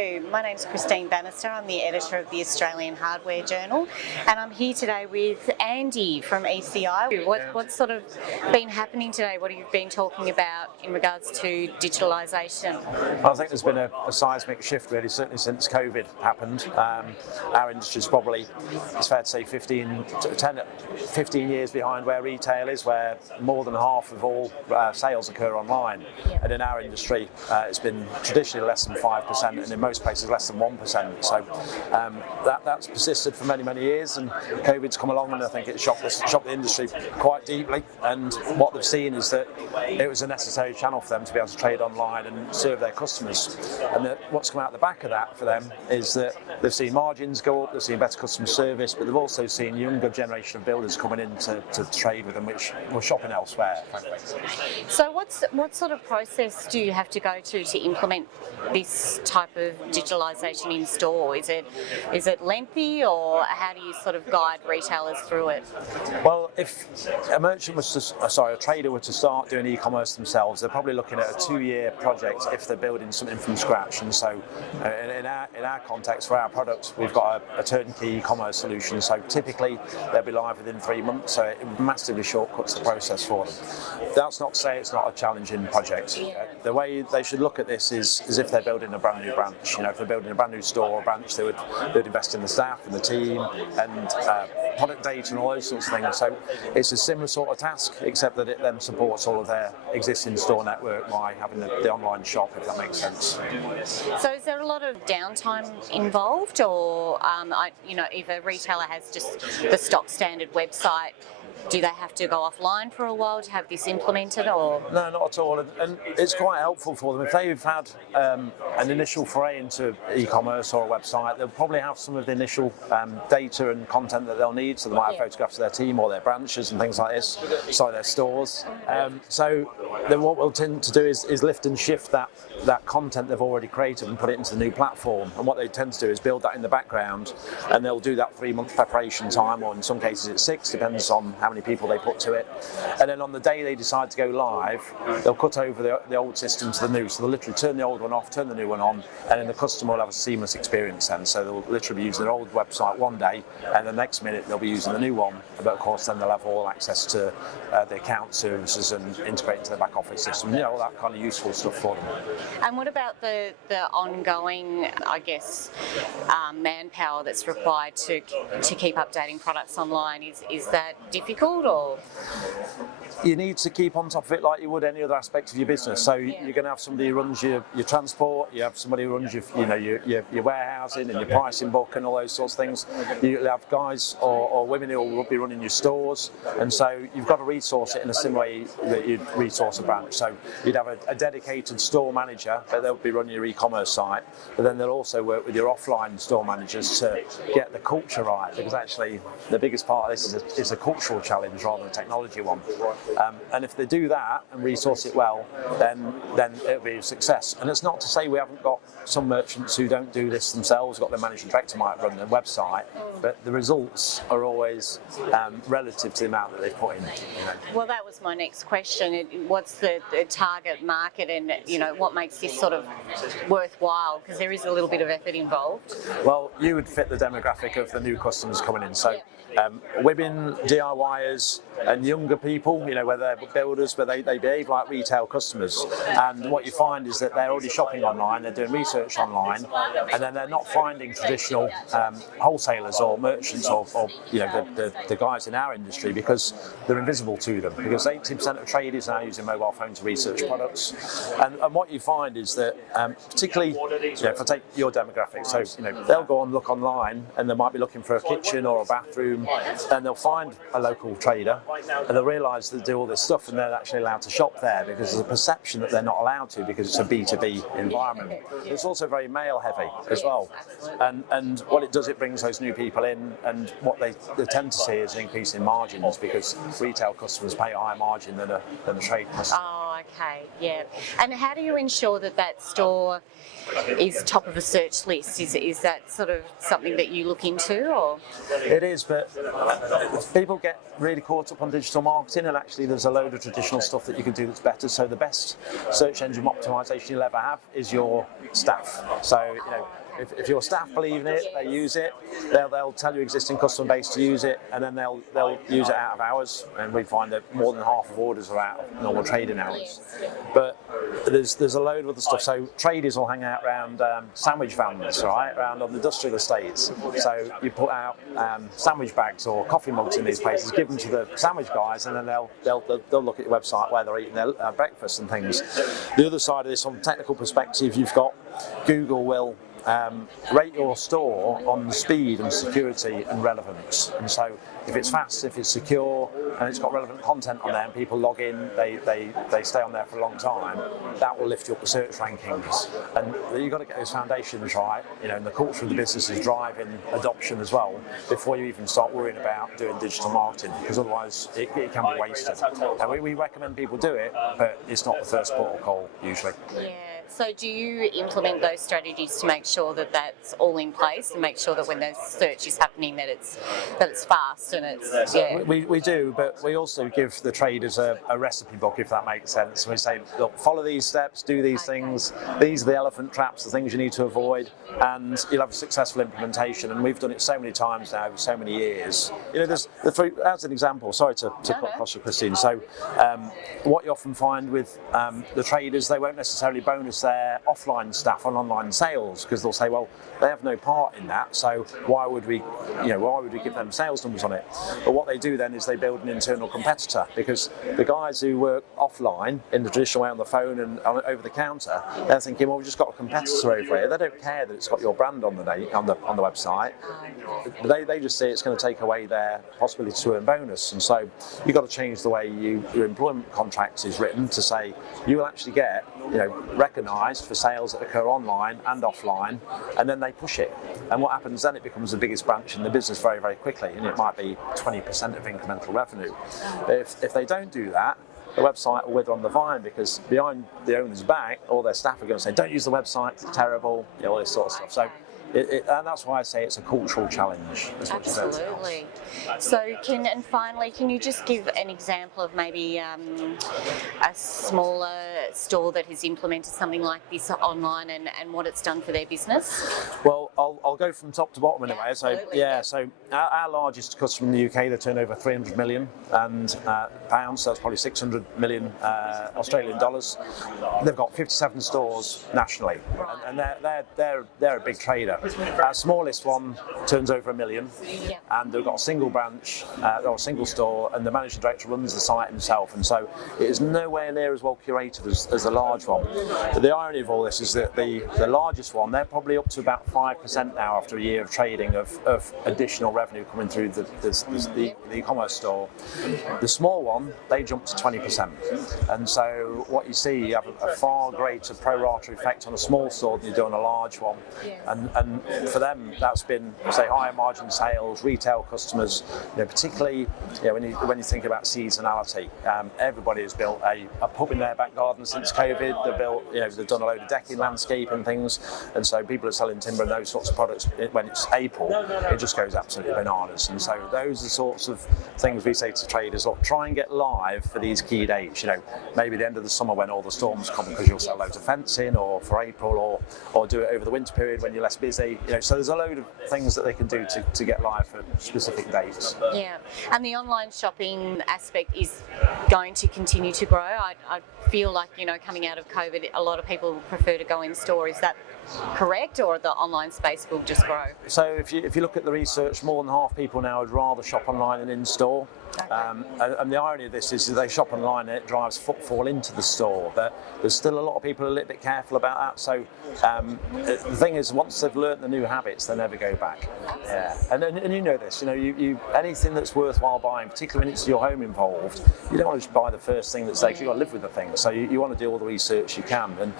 Hello, my name's Christine Bannister. I'm the editor of the Australian Hardware Journal, and I'm here today with Andy from ECI. What's sort of been happening today? What have you been talking about in regards to digitalisation? Well, I think there's been a seismic shift really, certainly since COVID happened. Our industry's probably, it's fair to say, 15 years behind where retail is, where more than half of all sales occur online. And in our industry, it's been traditionally less than 5%, and in most places less than 1%. So that's persisted for many, many years, and COVID's come along, and I think it shocked the industry quite deeply. And what they've seen is that it was a necessary channel for them to be able to trade online and serve their customers. And what's come out the back of that for them is that they've seen margins go up, they've seen better customer service, but they've also seen younger generation of builders coming in to trade with them, which were shopping elsewhere, frankly. So what sort of process do you have to go to implement this type of digitalisation in store? Is it lengthy, or how do you sort of guide retailers through it? Well, if a trader were to start doing e-commerce themselves, they're probably looking at a 2-year project if they're building something from scratch. And so in our context, for our products, we've got a turnkey e-commerce solution. So typically they'll be live within 3 months, so it massively shortcuts the process for them. That's not to say it's not a challenging project. The way they should look at this is as if they're building a brand new branch. You know, if they're building a brand new store or branch, they'd invest in the staff and the team and product data and all those sorts of things. So it's a similar sort of task, except that it then supports all of their existing store network by having the online shop, if that makes sense. So is there a lot of downtime involved, or if a retailer has just the stock standard website, do they have to go offline for a while to have this implemented, or? No, not at all. And it's quite helpful for them. If they've had an initial foray into e-commerce or a website, they'll probably have some of the initial data and content that they'll need. So they might have photographs of their team or their branches and things like this, their stores. So then what we'll tend to do is lift and shift that content they've already created and put it into the new platform. And what they tend to do is build that in the background, and they'll do that 3-month preparation time, or in some cases it's 6, depends on how many people they put to it. And then on the day they decide to go live, they'll cut over the old system to the new. So they'll literally turn the old one off, turn the new one on, and then the customer will have a seamless experience then. So they'll literally be using their old website one day, and the next minute they'll be using the new one. But of course then they'll have all access to the account services and integrate into the back office system, all that kind of useful stuff for them. And what about the ongoing, manpower that's required to keep updating products online? Is that difficult, or? You need to keep on top of it like you would any other aspect of your business. So you're going to have somebody who runs your transport, you have somebody who runs your warehousing and your pricing book and all those sorts of things. You'll have guys or women who will be running your stores, and so you've got to resource it in a similar way that you'd resource a branch. So you'd have a dedicated store manager, but they'll be running your e-commerce site, but then they'll also work with your offline store managers to get the culture right, because actually the biggest part of this is a cultural challenge rather than a technology one. And if they do that and resource it well, then it'll be a success. And it's not to say we haven't got some merchants who don't do this themselves. Got their managing director might run their website, but the results are always relative to the amount that they've put in. Well, that was my next question. What's the target market, and what makes this sort of worthwhile? Because there is a little bit of effort involved. Well, you would fit the demographic of the new customers coming in. So women, DIYers, and younger people, where they're builders, but they behave like retail customers. And what you find is that they're already shopping online, they're doing research online, and then they're not finding traditional wholesalers or merchants or the guys in our industry, because they're invisible to them. Because 80% of trade is now using mobile phone to research products. And what you find is that, particularly, if I take your demographic, so they'll go and look online, and they might be looking for a kitchen or a bathroom, and they'll find a local trader, and they'll realise they do all this stuff, and they're actually allowed to shop there, because there's a perception that they're not allowed to, because it's a B2B environment. It's also very male heavy as well, and what it does, it brings those new people in, and what they tend to see is an increase in margins, because retail customers pay a higher margin than a trade customer. Oh, Okay, yeah. And how do you ensure that that store is top of a search list? Is that sort of something that you look into, or? It is, but people get really caught up on digital marketing, and actually there's a load of traditional stuff that you can do that's better. So the best search engine optimization you'll ever have is your staff. So, you know, if your staff believe in it, they use it, they'll tell your existing customer base to use it, and then they'll use it out of hours. And we find that more than half of orders are out of normal trading hours. But there's a load of other stuff. So traders will hang out around sandwich vans, right, around on industrial estates. So you put out sandwich bags or coffee mugs in these places, give them to the sandwich guys, and then they'll look at your website where they're eating their breakfast and things. The other side of this, from a technical perspective, you've got Google will rate your store on speed and security and relevance. And so if it's fast, if it's secure, and it's got relevant content on there, and people log in, they stay on there for a long time, that will lift you up the search rankings. And you've got to get those foundations right, you know, and the culture of the business is driving adoption as well, before you even start worrying about doing digital marketing, because otherwise it can be wasted. And we recommend people do it, but it's not the first port of call usually. Yeah. So do you implement those strategies to make sure that that's all in place, and make sure that when the search is happening that it's fast and it's, yeah? We do, but we also give the traders a recipe book, if that makes sense. We say, look, follow these steps, do these things, these are the elephant traps, the things you need to avoid, and you'll have a successful implementation. And we've done it so many times now, over so many years. You know, there's the three, as an example, sorry to cut across you, Christine. So what you often find with the traders, they won't necessarily bonus their offline staff on online sales, because they'll say, well, they have no part in that, so why would we give them sales numbers on it? But what they do then is they build an internal competitor, because the guys who work offline in the traditional way on the phone and over the counter, they're thinking, well, we've just got a competitor over here. They don't care that it's got your brand on the website. They just see it's going to take away their possibility to earn bonus. And so you've got to change the way your employment contract is written to say you will actually get, you know, recognised for sales that occur online and offline, and then they push it. And what happens then, it becomes the biggest branch in the business very, very quickly, and it might be 20% of incremental revenue. But if they don't do that, the website will wither on the vine, because behind the owner's back, all their staff are going to say, don't use the website, it's terrible, you know, all this sort of stuff. So and that's why I say it's a cultural challenge. Absolutely. So, finally, can you just give an example of maybe a smaller store that has implemented something like this online and what it's done for their business? Well, I'll go from top to bottom anyway. Absolutely. So our largest customer in the UK, they turn over 300 million pounds, so that's probably 600 million Australian dollars. They've got 57 stores nationally, and they're a big trader. Our smallest one turns over $1 million, and they've got a single branch or a single store, and the managing director runs the site himself, and so it is nowhere near as well curated as the large one. But the irony of all this is that the largest one, they're probably up to about 5% now after a year of trading of additional revenue coming through the e-commerce store. The small one, they jump to 20%, and so what you see, you have a far greater pro rata effect on a small store than you do on a large one. And for them, that's been, say, higher margin sales, retail customers. You know, particularly, you know, when you think about seasonality, everybody has built a pub in their back garden since COVID. They've done a load of decking, landscape, and things, and so people are selling timber and those sorts of products. When it's April, it just goes absolutely bananas. And so those are the sorts of things we say to traders: look, try and get live for these key dates. You know, maybe the end of the summer when all the storms come, because you'll sell loads of fencing, or for April, or do it over the winter period when you're less busy. You know, so there's a load of things that they can do to get live for specific dates. Yeah, and the online shopping aspect is going to continue to grow. I feel like, you know, coming out of COVID, a lot of people prefer to go in store. Is that correct, or the online space will just grow? So if you look at the research, more than half people now would rather shop online than in store. Okay. And the irony of this is that they shop online and it drives footfall into the store, but there's still a lot of people a little bit careful about that. So the thing is, once they've learnt the new habits, they never go back. Yeah. And you know this, you know, you anything that's worthwhile buying, particularly when it's your home involved, you don't want to just buy the first thing that's there, 'cause you've got to live with the thing. So you want to do all the research you can. And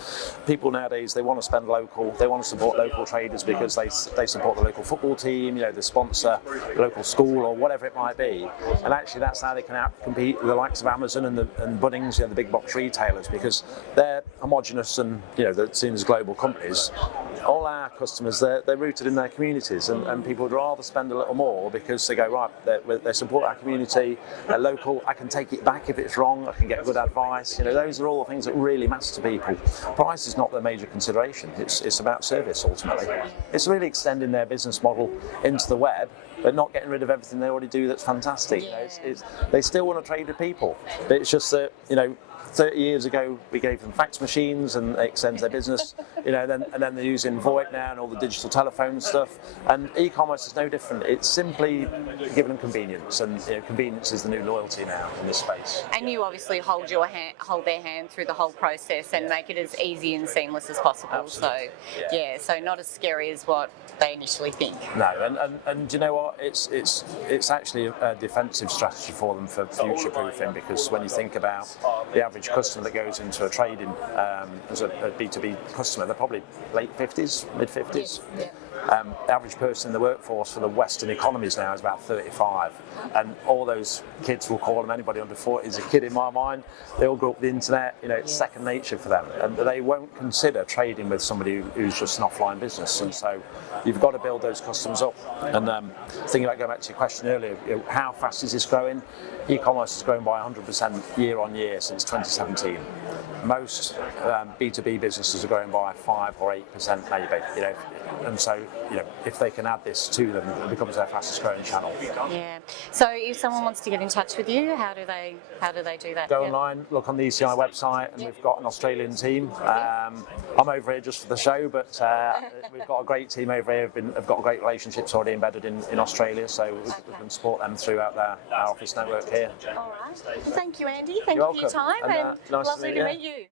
people nowadays, they want to spend local, they want to support local traders because they support the local football team, you know, the sponsor, the local school, or whatever it might be. And actually that's how they can compete with the likes of Amazon and Bunnings, the big box retailers, because they're homogenous and they're seen as global companies. All our customers, they're rooted in their communities, and people would rather spend a little more because they go, right, they support our community, they're local, I can take it back if it's wrong, I can get good advice. Those are all the things that really matter to people. Price is not the major consideration, it's about service ultimately. It's really extending their business model into the web, but not getting rid of everything they already do that's fantastic. They still want to trade with people, but it's just that 30 years ago we gave them fax machines and they extend their business, and then they're using VoIP now and all the digital telephone stuff. And e-commerce is no different. It's simply giving them convenience, and convenience is the new loyalty now in this space. And you obviously hold their hand through the whole process and make it as easy and seamless as possible. Absolutely. So not as scary as what they initially think. No, and you know what? It's actually a defensive strategy for them for future proofing, because when you think about the average customer that goes into a trading as a B2B customer, they're probably late 50s, mid 50s. Yeah. The average person in the workforce for the Western economies now is about 35, and all those kids, will call them, anybody under 40 is a kid in my mind. They all grew up with the internet, it's second nature for them, and they won't consider trading with somebody who's just an offline business. And so you've got to build those customers up. And thinking about going back to your question earlier, how fast is this growing? E-commerce has grown by 100% year on year since 2017. Most B2B businesses are growing by 5 or 8% maybe, and so if they can add this to them, it becomes their fastest growing channel. Yeah. So if someone wants to get in touch with you, how do they do that? Go online, look on the ECI website, and we've got an Australian team. I'm over here just for the show, but we've got a great team over here. Have got great relationships already embedded in Australia, so we can support them throughout our office network here. All right. Thank you, Andy. Thank You're you for your welcome. time, and nice lovely to you. meet you.